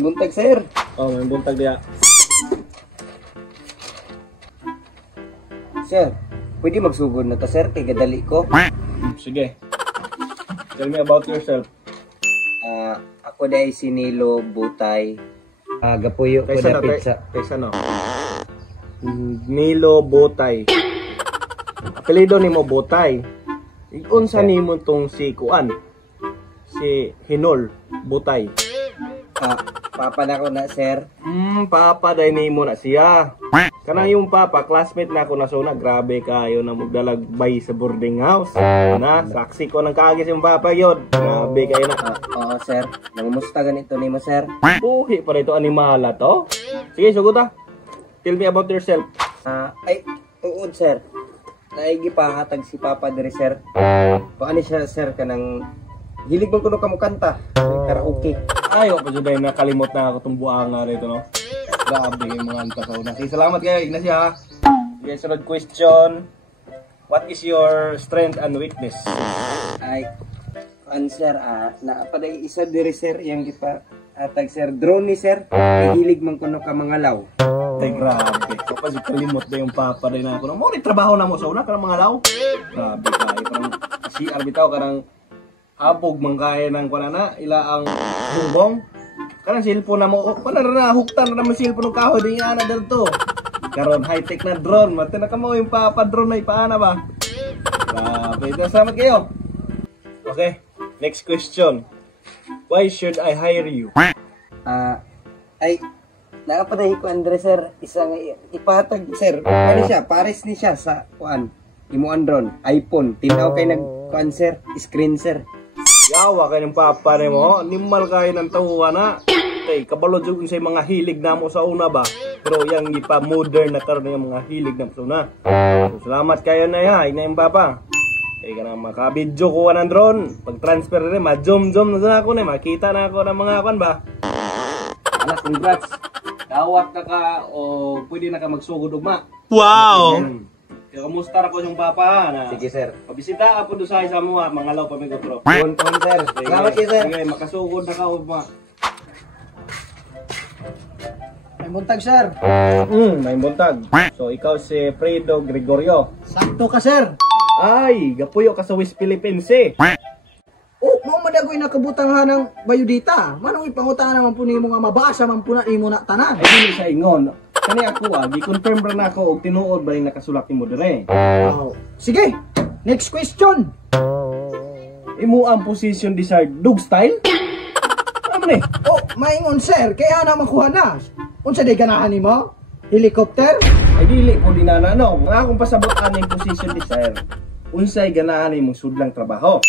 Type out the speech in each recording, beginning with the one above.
May buntag, sir. Oh, may buntag diya. Sir, pwede magsugod na ta, sir, kay gadali ko. Sige. Tell me about yourself. Ako dahil si Nilo Butay. Gapuyo ko Kaysa na na, pizza. kaysa no? Nilo Butay. Apelido ni mo Butay. Unsa nimo tong si Kuan? Si Hinol Butay. Papa na ko na, sir. Papa dahil nimo na siya. Kanang yung papa, classmate na ako na suna, grabe kayo na magdalagbay sa boarding house. Na, saksi ko ng kaagis yung papa yun. Grabe kayo na. Oo, sir. Nangumusta ganito ni mo, sir? Buhi pa rito animala to. Sige, sugot ah. Tell me about yourself. Ay, tuod, sir. Naigi pa hatag si Papa diri, sir. Paano siya, sir, kanang hilig bang kuno ka mo kanta? Karaoke. Ayaw pa dyan nakalimot na ako itong buanga rito, no? Grabe yung mga anta sa una. Sige, salamat kayo, Ignacio, ha? Sige, sunod question. What is your strength and weakness? Ay, sir, napaday isa diri, sir, yung gipa hatag, sir. Drone ni, sir. Hilig man kuno ka mga law. Ay, grabe. Kapag kalimot na yung papa rin ako. Mo rin trabaho na mo sa una, karang mga law. Grabe kayo. Karang CR bitaw, karang habog man kaya ng kunana, ila ang bubong. Karang cellphone na mo, paano na, huktan na naman cellphone ng kahoy, di nga na dito. Karon high-tech na drone, mati na ka mo yung papa-drone na ipaana ba? Grabe, salamat kayo. Okay, next question. Why should I hire you? Ay, nakapaday ko, Andre, sir. Isang ipatag, sir. Ano siya? Pares ni siya sa, imuan drone, iPhone. Tinaw kayo nag, sir, screen, sir. Yawa kayo ng papa ni mo, nimal kayo ng tawuan na. Okay, kabalo dyan sa mga hilig na mo sa una ba? Pero yung ipa-modern na karoon yung mga hilig na mo sa una. So, salamat kayo na ya, ina yung papa. Okay, ka na makabidyo ko ng drone. Pag-transfer rin, ma-zoom-zoom na ako na, makita na ako ng mga kan ba? Anak, congrats. Dawat na ka o pwede na ka magsugod ugma. Wow! Kamusta ra ko yung papa na? Sige, sir. Pabisita ako doon sa isa mo ha, mga law pamigotro. Yun, sir. Salamat kayo, sir. Sige, makasugod na ka ugma. May buntag, sir. May buntag. So, ikaw si Fredo Gregorio. Sakto ka, sir. Ay, gapuyo ka sa West Philippines eh. Oh, mo madagoy na kabutang ng bayudita. Manong ipangutangan naman po nimo nga mabasa man po na imo na tanan. Ay, dili sa ingon. Kani ako gi-confirm ra na ako og tinuod ba rin nakasulat nimo dire. Sige, next question. Imo ang position desired dog style? Ano ni? Oh, maingon, sir. Kaya na makuha na. Unsa day ganahan nimo? Helicopter? Ay dili po dinana no. Nga akong pasabot aning position desired. Unsay ganahan imong sudlang trabaho?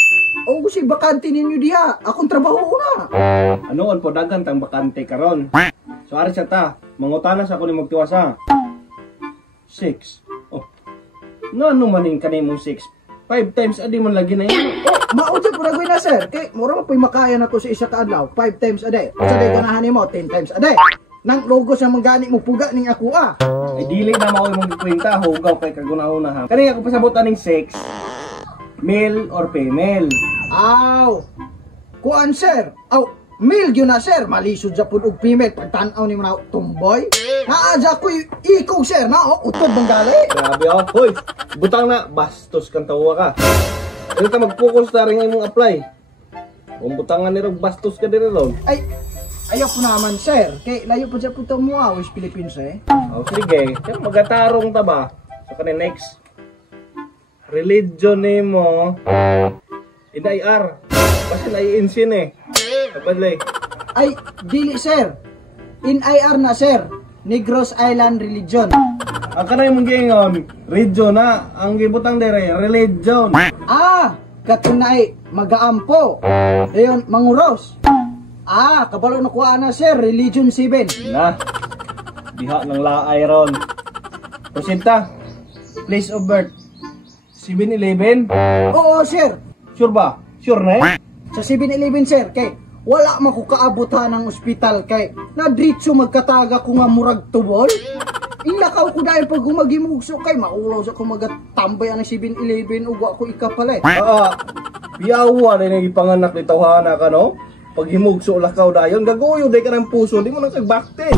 O si bakante ninyo diha. Akong trabaho na. Anoon po dagan tang bakante karon. So ari sa ta, mangutana sa ako ni magtiwasa. 6. Oh. Ngano maning kanimong 6? 5 times adi man lagi na yan. Oh, mauja po na sir. Kay mura man po'y makaya na ko sa isa ka adlaw. 5 times a day. Sa day ganahan nimo 10 times a day. Nang logo sa manggani mo puga ning ako ah. Ay dili na mao imong gikwenta hugaw kay kaguna-una ha. Kani ako pasabot aning 6. Male or female? Aw. Kuan sir. Aw, male gyud na sir. Malisod sa pud og female pagtan-aw nimo na tumboy. Naaja ko ikog sir na utod bang gali. Grabe oh. Hoy, butang na bastos kang tawa ka. Dili ka mag-focus na rin imong apply. Kung butangan ni rog bastos ka dire ron. Ay, ayaw po naman sir. Kay layo pa sa puto mo West Philippines eh. Oh, sige. Kaya magatarong ta ba? So kani next. Religion nimo in-IR. Kasi nai-insin eh. Kapadlay. Ay, dili sir. In IR na sir. Negros Island Religion. Ang kanay mong gingon, region na. Ang gibutang dire, religion. Ah, katunay, magaampo. Ayon, manguros. Ah, kabalo na kuha na sir, Religion 7. Na. Diha ng laay ron. Prosinta. Place of birth. 7-Eleven. Oo sir. Sure ba? Sure na eh? Sa 7-Eleven sir, kay wala man ko kaabutan ng ospital kay nadritso magkataga ko nga murag tubol. Inlakaw ko dahil pag gumagimugso kay maulaw sa kumagatambay ang 7-Eleven ug wa ko ikapalit. Biyawa na yung ipanganak ni tawhana ka no? Pag himugso lakaw dayon, gaguyo day ka ng puso, di mo nang kagbaktin.